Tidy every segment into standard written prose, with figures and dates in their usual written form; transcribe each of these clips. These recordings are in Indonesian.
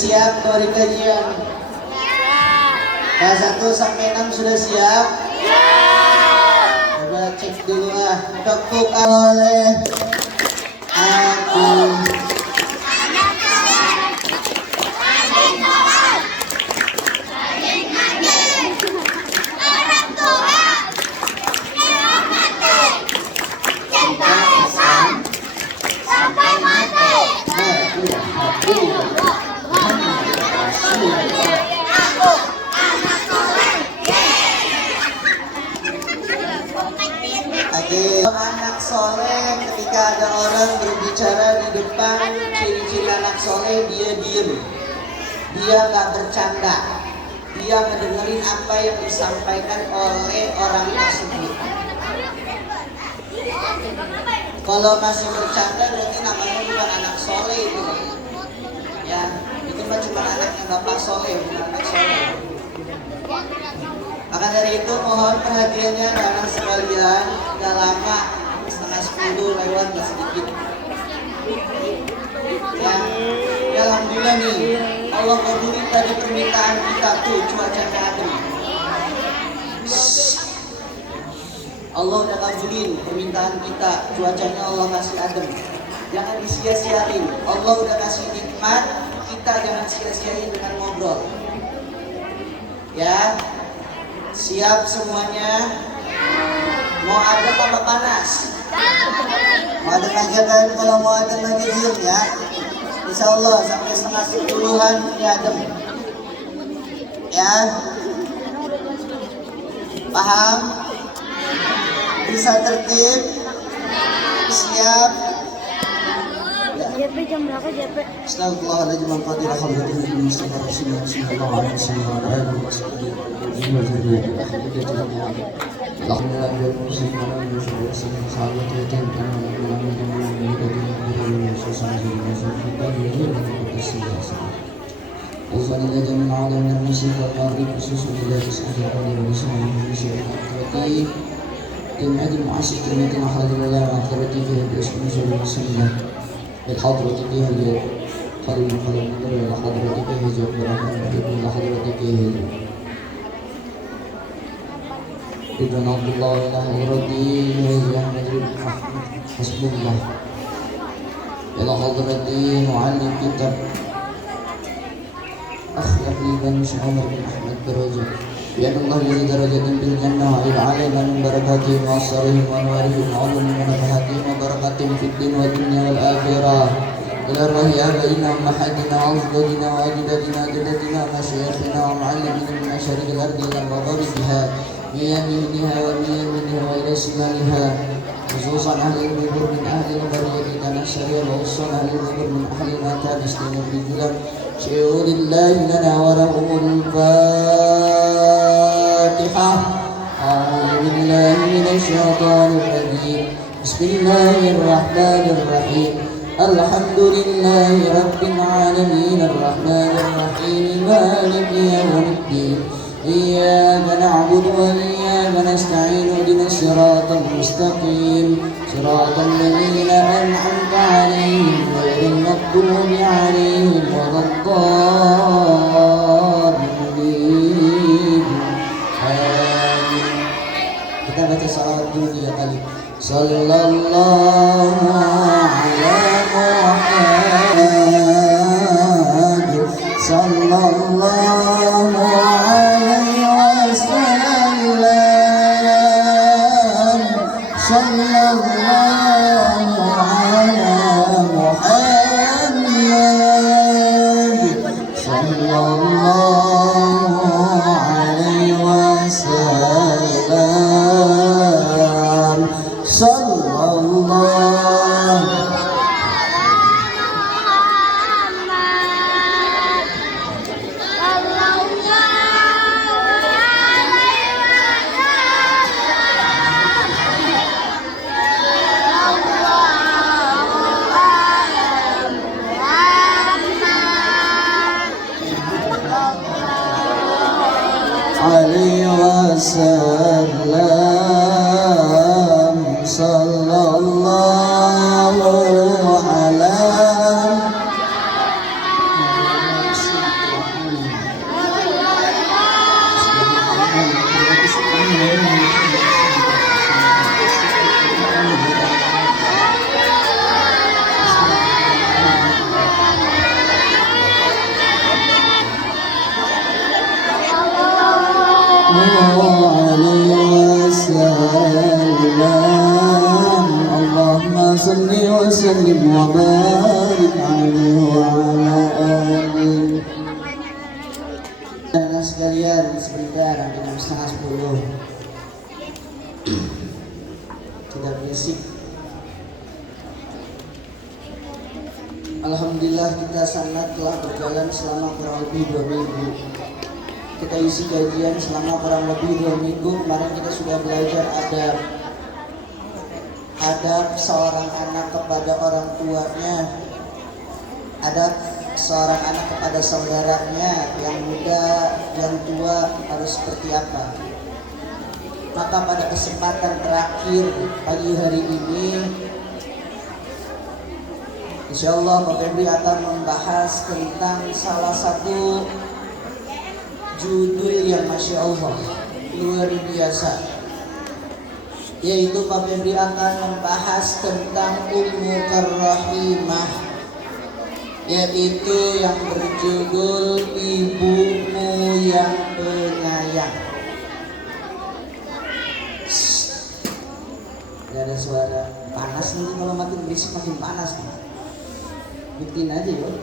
Siap dari kajian? Kelas 1 sampai 6 sudah siap? Coba cek dulu Tepuk oleh aku. Anak soleh, ketika ada orang berbicara di depan, ciri-ciri anak soleh dia diem, dia nggak bercanda, dia mendengarin apa yang disampaikan oleh orang tersebut. Kalau masih bercanda berarti namanya bukan anak soleh itu, ya itu mah cuma anaknya bapak soleh, bukan anak soleh. Maka dari itu mohon perhatiannya anak sekalian, gak lama, setengah 10 lewat gak sedikit. Ya, alhamdulillah nih, Allah kabulin tadi permintaan kita tuh cuacanya adem. Allah udah kabulin permintaan kita, cuacanya Allah kasih adem. Jangan disia-siain, Allah udah kasih nikmat, kita jangan sia-siain dengan ngobrol. Ya. Siap semuanya? Mau adem apa panas? Mau adem aja kan, kalau mau adem lagi diem ya. Insya Allah sampai setengah 10-an ini adem. Ya? Paham? Bisa tertib? Siap? JP jam berapa JP? Astagfirullahaladzim al-Fatihah Alhamdulillah Mustafa Rasulullah sallallahu alaihi wasallam الحضرة فيها خليل المدر الحضرة فيها جواب الرحمن الرحيم الحضرة فيها ابن عبد الله الحضرة فيها مدرب حسب الله إلى حضرة معلم كتاب أخ يحيى بن عمر بن أحمد درجة بأن الله الذي درجة بالجنة وعلى علينا من بركاته وأسرهم وأنوارهم وعلوم ونفحاتهم وبركاتهم في الدين والدنيا والآخرة إلى الرهي آبائنا وأمهاتنا وأجدادنا وأجدادنا جدتنا ومشايخنا ومعلمنا من مشارق الأرض إلى مغاربها بيمينها وبيمينها وإلى شمالها خصوصا أهل البر من أهل القرية تنشر وخصوصا أهل البر من أهل المكان يسلمون بجلال شهود الله لنا ولهم الفاتحة. أعوذ بالله من الشيطان الرجيم. بسم الله الرحمن الرحيم. الحمد لله رب العالمين الرحمن الرحيم مالك يوم الدين إياك نعبد وإياك نستعين اهدنا الصراط المستقيم صراط الذين أنعمت عليهم غير المغضوب عليهم ولا الضالين. آمين. Kita baca salawat dulu 3 kali. Sallallahu ala Muhammad sallallahu alaihi wasallam sallallahu ala Muhammad sallallahu alaihi wasallam sallallahu. عليه وسلم صلى الله على عليه وسلم اللهم صل وسلم وبارك عليه وعلى آله. Dan sekalian sebentar jam 9:30 tidak berisik. Alhamdulillah kita sangat telah berjalan selama kurang lebih 2 minggu. Kita isi kajian selama kurang lebih 2 minggu. Kemarin kita sudah belajar adab seorang anak kepada orang tuanya, adab seorang anak kepada saudaranya, yang muda, yang tua harus seperti apa. Maka pada kesempatan terakhir pagi hari ini, insyaallah Pak Febri akan membahas tentang salah satu judul yang Masya Allah luar biasa, yaitu Pak Febri akan membahas tentang Ummuka Rahimah, yaitu yang berjudul Ibumu yang Penyayang. Gak ada suara panas nanti, kalau makin berisik makin panas nih. Buktiin aja yuk,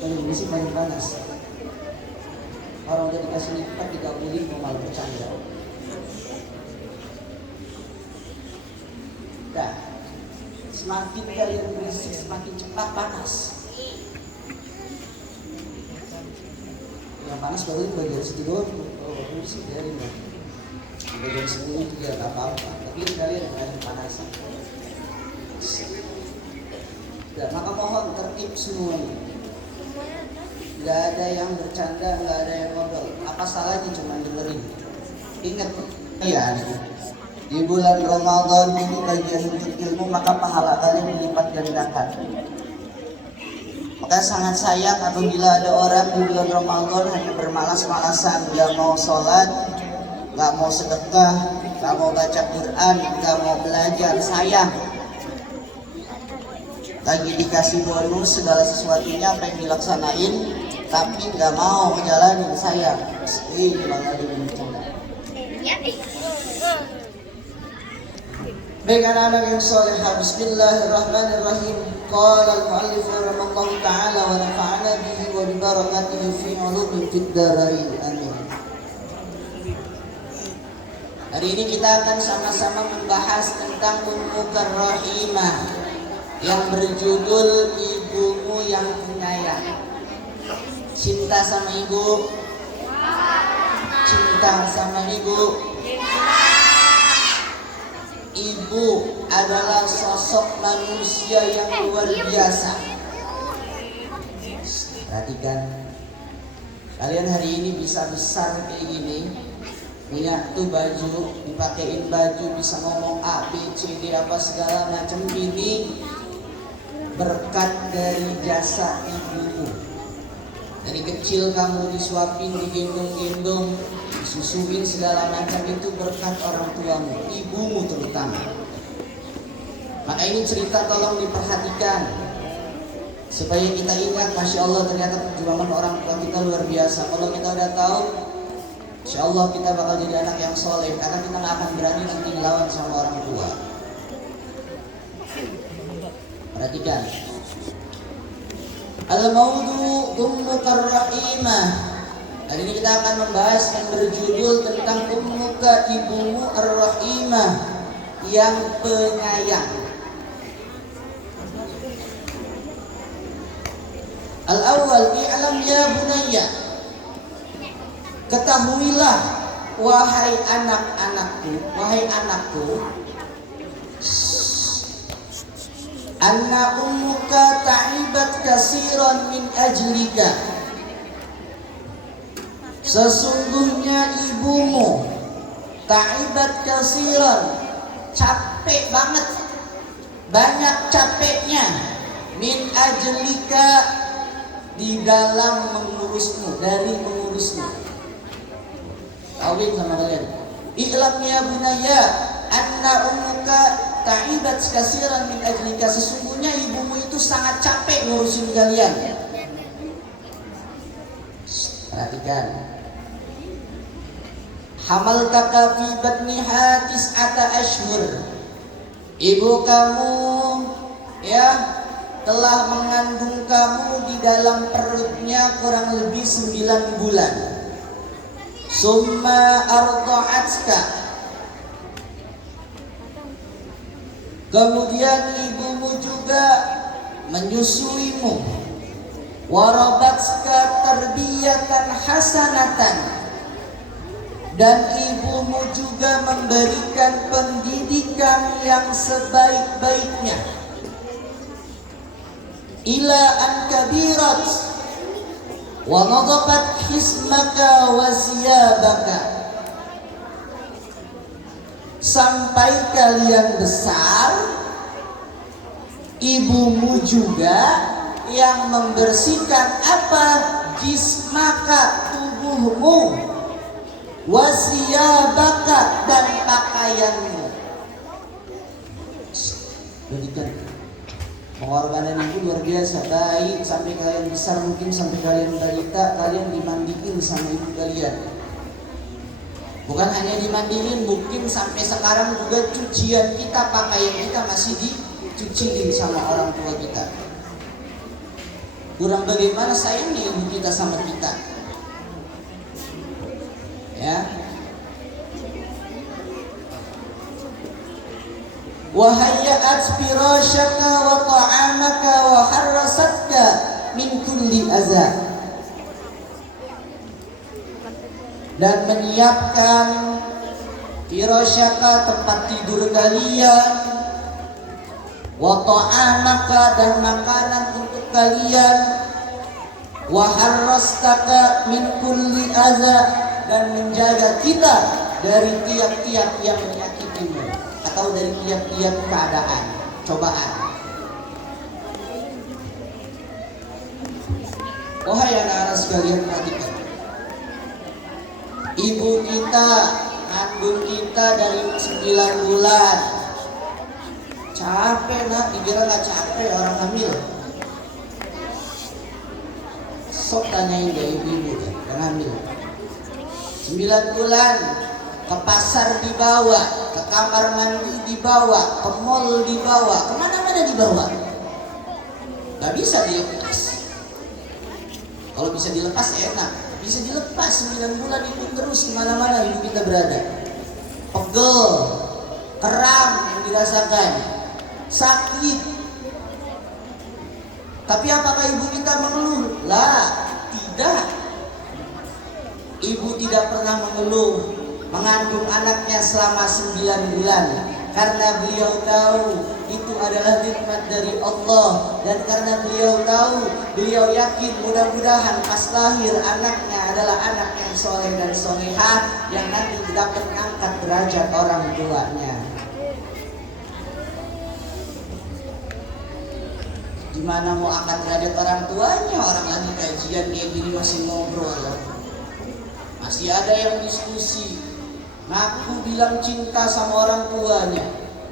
kalau berisik makin panas. Orang udah dikasih nikmat 30 mau malah bercanda. Dah, semakin kalian berisik semakin cepat panas. Yang panas baru di bagian situ doang. Oh, berisik dari mana? Bagian 10 itu ya gak apa-apa. Tapi kalian yang panas. Dah, maka mohon tertib semuanya. Gak ada yang bercanda, gak ada yang ngobrol. Apa salahnya cuma dengerin? Ingat ya, di bulan Ramadan ini kajian untuk ilmu, maka pahala kalian dilipat gandakan. Maka sangat sayang apabila ada orang di bulan Ramadan hanya bermalas-malasan, gak mau sholat, gak mau sedekah, gak mau baca Quran, gak mau belajar. Sayang. Lagi dikasih bonus segala sesuatunya apa yang dilaksanain, tapi nggak mau ngejalanin. Sayang. Gimana dia bercanda? Baik anak-anak yang salehah, bismillahirrahmanirrahim. Qala al-mu'allif rahimahullahu ta'ala wa nafa'ana bihi wa bi barakatihi fi 'ulumin fid dharain. Amin. Hari ini kita akan sama-sama membahas tentang Ummuka Rahimah yang berjudul Ibumu yang Penyayang. Cinta sama ibu? Cinta sama ibu? Ibu adalah sosok manusia yang luar biasa. Perhatikan, kalian hari ini bisa besar kayak gini, punya tuh baju, dipakein baju, bisa ngomong A, B, C, D, apa segala macam ini berkat dari jasa ibumu. Dari kecil kamu disuapin, digendong-gendong, disusuin segala macam, itu berkat orang tuamu, ibumu terutama. Maka ini cerita tolong diperhatikan supaya kita ingat, Masya Allah ternyata perjuangan orang tua kita luar biasa. Kalau kita udah tahu, Insya Allah kita bakal jadi anak yang soleh, karena kita gak akan berani nanti ngelawan sama orang tua. Perhatikan, Al-Mawdu Ummuka Rahimah. Hari ini kita akan membahas yang berjudul tentang Ummuka, ibumu Ar-Rahimah yang penyayang. Al-awwal, i'lam ya bunayya, ketahuilah wahai anak-anakku, wahai anakku, anna ummuka ta'ibat kasiran min ajlika, sesungguhnya ibumu ta'ibat kasiran, capek banget, banyak capeknya, min ajlika, di dalam mengurusmu, dari mengurusmu. Kawin sama kalian. I'lam ya bunayya anna ummuka ta'ibat kasiran min ajlika, sesungguhnya ibumu itu sangat capek ngurusin kalian. Perhatikan, hamaltaka fi batniha tis'ata ashhur. Ibu kamu ya telah mengandung kamu di dalam perutnya kurang lebih 9 bulan. Summa arda'atka, kemudian ibumu juga menyusuimu. Warabatska tarbiyatan hasanatan, dan ibumu juga memberikan pendidikan yang sebaik-baiknya. Ila an kabirat wa nadafat hismaka wa siyabaka, sampai kalian besar, ibumu juga yang membersihkan apa? Jismaka, tubuhmu, wasiyabaka, dan pakaianmu. Berikan pengorbanan itu luar biasa, baik sampai kalian besar, mungkin sampai kalian balita, kalian dimandiin sama ibu kalian. Bukan hanya dimandiin, mungkin sampai sekarang juga cucian kita, pakaian kita masih dicuciin sama orang tua kita. Kurang bagaimana sayangnya ibu kita sama kita, ya. Wahayyat firashaka wa ta'amaka wa harrasatka min kulli azab, dan menyiapkan firashaka, tempat tidur kalian, wa ta'amaka, dan makanan untuk kalian, wa harrastaka min kulli azab, dan menjaga kita dari tiap-tiap yang menyakitimu atau dari tiap-tiap keadaan, cobaan. Wahai anak-anak sekalian, perhatikan. Ibu kita kandung kita dari 9 bulan. Capek nak, dikira gak capek orang hamil. Sok tanyain deh ibu-ibu yang hamil. 9 bulan, ke pasar dibawa, ke kamar mandi dibawa, ke mall dibawa, kemana-mana dibawa. Gak bisa dilepas. Kalau bisa dilepas enak, bisa dilepas 9 bulan ikut terus kemana-mana ibu kita berada. Pegel, kram yang dirasakan, sakit. Tapi apakah ibu kita mengeluh? Lah, tidak. Ibu tidak pernah mengeluh mengandung anaknya selama 9 bulan, karena beliau tahu itu adalah nikmat dari Allah, dan karena beliau tahu, beliau yakin mudah-mudahan pas lahir anaknya adalah anak yang soleh dan solehah yang nanti dapat mengangkat derajat orang tuanya. Gimana mau angkat derajat orang tuanya? Orang lagi kajian kayak gini masih ngobrol, masih ada yang diskusi, ngaku bilang cinta sama orang tuanya.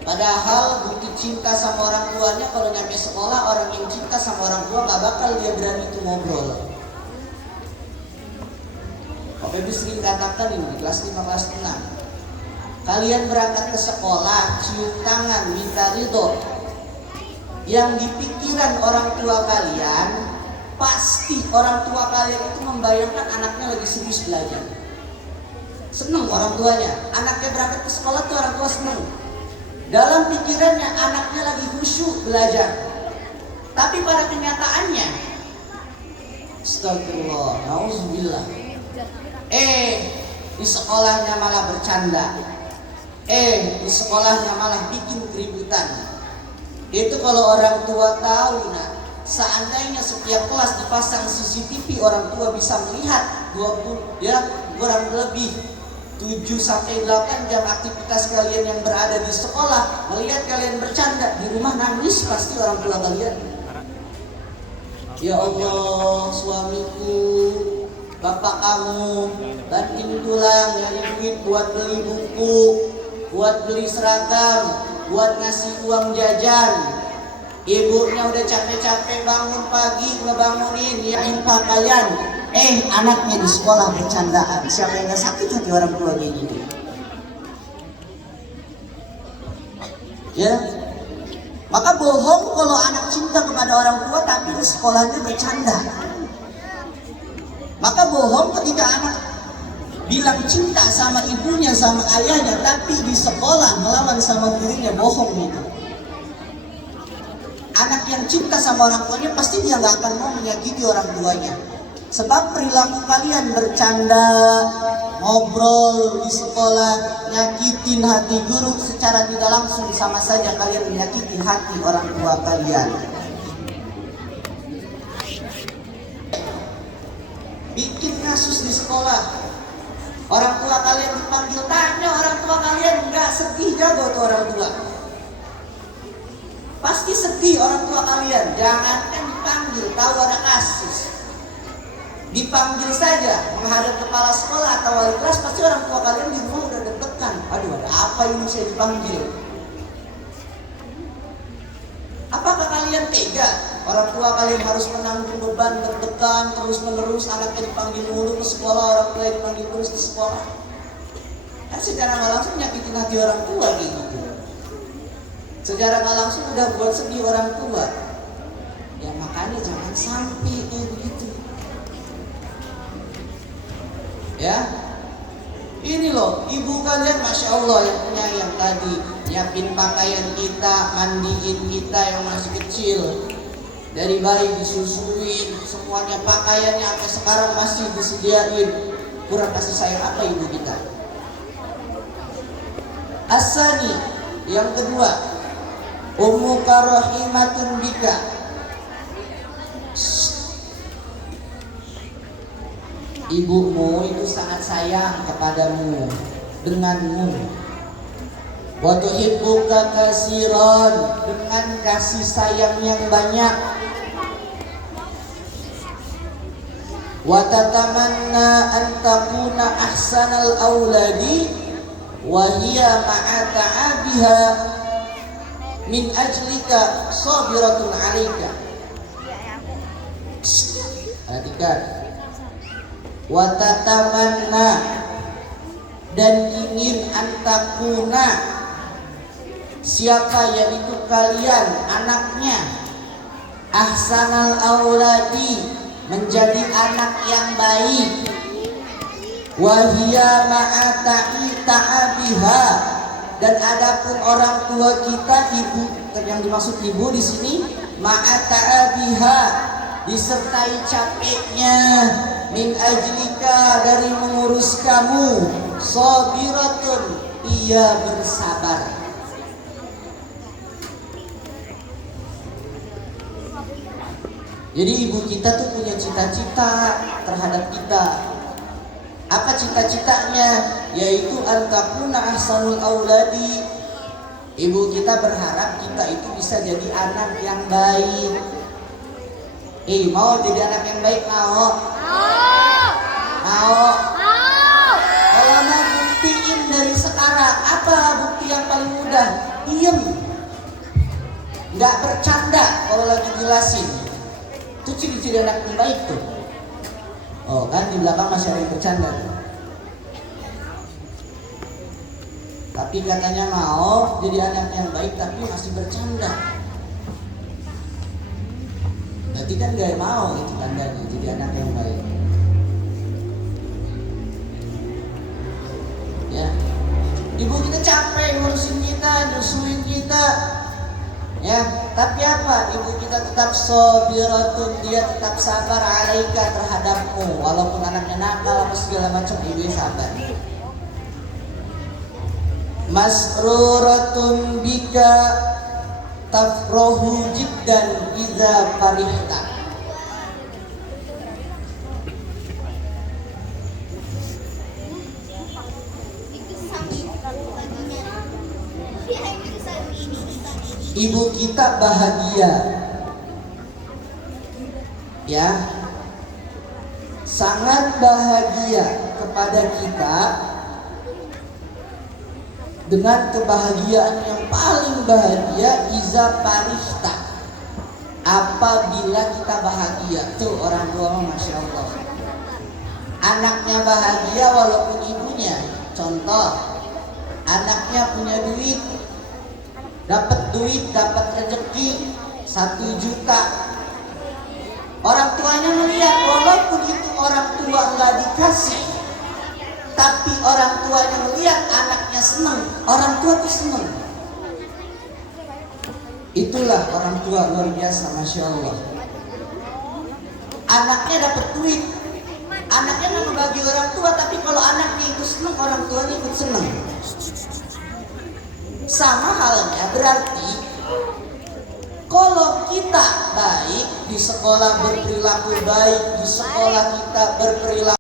Padahal bukti cinta sama orang tuanya, kalau nyampe sekolah, orang yang cinta sama orang tua gak bakal dia berani itu ngobrol. Pak Febri sering katakan ini di kelas 5, kelas 6. Kalian berangkat ke sekolah, cium tangan, minta ridho. Yang di pikiran orang tua kalian, pasti orang tua kalian itu membayangkan anaknya lagi serius belajar. Seneng orang tuanya, anaknya berangkat ke sekolah tuh orang tua seneng. Dalam pikirannya anaknya lagi khusyuk belajar. Tapi pada kenyataannya, astagfirullah, nauzubillah, di sekolahnya malah bercanda, di sekolahnya malah bikin keributan. Itu kalau orang tua tahu. Nah, seandainya setiap kelas dipasang CCTV, orang tua bisa melihat 20 ya kurang lebih 7-8 jam aktivitas kalian yang berada di sekolah, melihat kalian bercanda, di rumah nangis pasti orang tua kalian. Ya Allah, suamiku, bapak kamu banting tulang nyari duit buat beli buku, buat beli seragam, buat ngasih uang jajan. Ibunya udah capek-capek bangun pagi ngebangunin, nyiapin pakaian, Anaknya di sekolah bercandaan. Siapa yang gak sakit hati orang tua kayak gitu? Ya, maka bohong kalau anak cinta kepada orang tua tapi di sekolahnya bercanda. Maka bohong ketika anak bilang cinta sama ibunya, sama ayahnya, tapi di sekolah melawan sama gurunya, bohong itu. Anak yang cinta sama orang tuanya pasti dia gak akan mau menyakiti orang tuanya. Sebab perilaku kalian bercanda, ngobrol di sekolah, nyakitin hati guru secara tidak langsung, sama saja kalian menyakiti hati orang tua kalian. Bikin kasus di sekolah, orang tua kalian dipanggil, tanya orang tua kalian, nggak sedih jago tuh orang tua. Pasti sedih orang tua kalian, jangankan dipanggil, tahu ada kasus. Dipanggil saja menghadap kepala sekolah atau wali kelas, pasti orang tua kalian di rumah udah deg-degan. Aduh, ada apa ini saya dipanggil? Apakah kalian tega? Orang tua kalian harus menanggung beban deg-degan terus menerus, anaknya dipanggil mulu ke sekolah, orang tua dipanggil terus ke sekolah. Kan secara nggak langsung nyakitin hati orang tua gitu. Secara nggak langsung udah buat sedih orang tua. Ya makanya jangan sampai kayak begitu. Ya, ini loh ibu kalian, masya Allah, yang penyayang tadi, nyiapin pakaian kita, mandiin kita yang masih kecil, dari bayi disusuin, semuanya pakaiannya sampai sekarang masih disediain. Kurang kasih sayang apa ibu kita? Asani, yang kedua, ummuka rahimatun bika. Ibumu itu sangat sayang kepadamu, denganmu. Wa tuhibbuka katsiran, dengan kasih sayang yang banyak. Wa tatamanna an takuna ahsanal auladi wa hiya ma'a ta'abiha min ajlika sabiratun 'alaika. Perhatikan. Watatamanna, dan ingin antakuna, siapa, yaitu kalian anaknya, ahsanal auladi, menjadi anak yang baik, wahia ma'ata'abiha, dan adapun orang tua kita, ibu, yang dimaksud ibu di sini, ma'ata'abiha, disertai capeknya, min ajlika, dari mengurus kamu, sabiratun, ia bersabar. Jadi ibu kita tuh punya cita-cita terhadap kita. Apa cita-citanya? Yaitu antakuna ahsanul auladi. Ibu kita berharap kita itu bisa jadi anak yang baik. Mau jadi anak yang baik? Mau? Kalau mau buktiin dari sekarang, apa bukti yang paling mudah? Diem, nggak bercanda kalau lagi jelasin. Itu ciri-ciri anak yang baik tuh. Oh kan, di belakang masih ada yang bercanda tuh. Tapi katanya mau jadi anak yang baik tapi masih bercanda. Berarti kan gak mau, itu tandanya jadi anak yang baik. Ya, ibu kita capek ngurusin kita, nyusuin kita. Ya, tapi apa? Ibu kita tetap sabiratun, dia tetap sabar alaika, terhadapmu, walaupun anaknya nakal apa segala macam, ibu sabar. Masruratun bika, tafrohu jiddan idza farihta. Ibu kita bahagia, ya, sangat bahagia kepada kita dengan kebahagiaan yang paling bahagia, iza parihta, apabila kita bahagia. Tuh orang tua, masya Allah, anaknya bahagia walaupun ibunya. Contoh, anaknya punya duit, dapat rezeki 1 juta. Orang tuanya melihat walaupun itu orang tua nggak dikasih, tapi orang tuanya melihat anaknya senang, orang tua tuh senang. Itulah orang tua luar biasa, Masya Allah. Anaknya dapat duit, anaknya nggak membagi orang tua, tapi kalau anaknya itu senang, orang tuanya ikut senang. Sama halnya berarti kalau kita baik di sekolah, berperilaku baik di sekolah, kita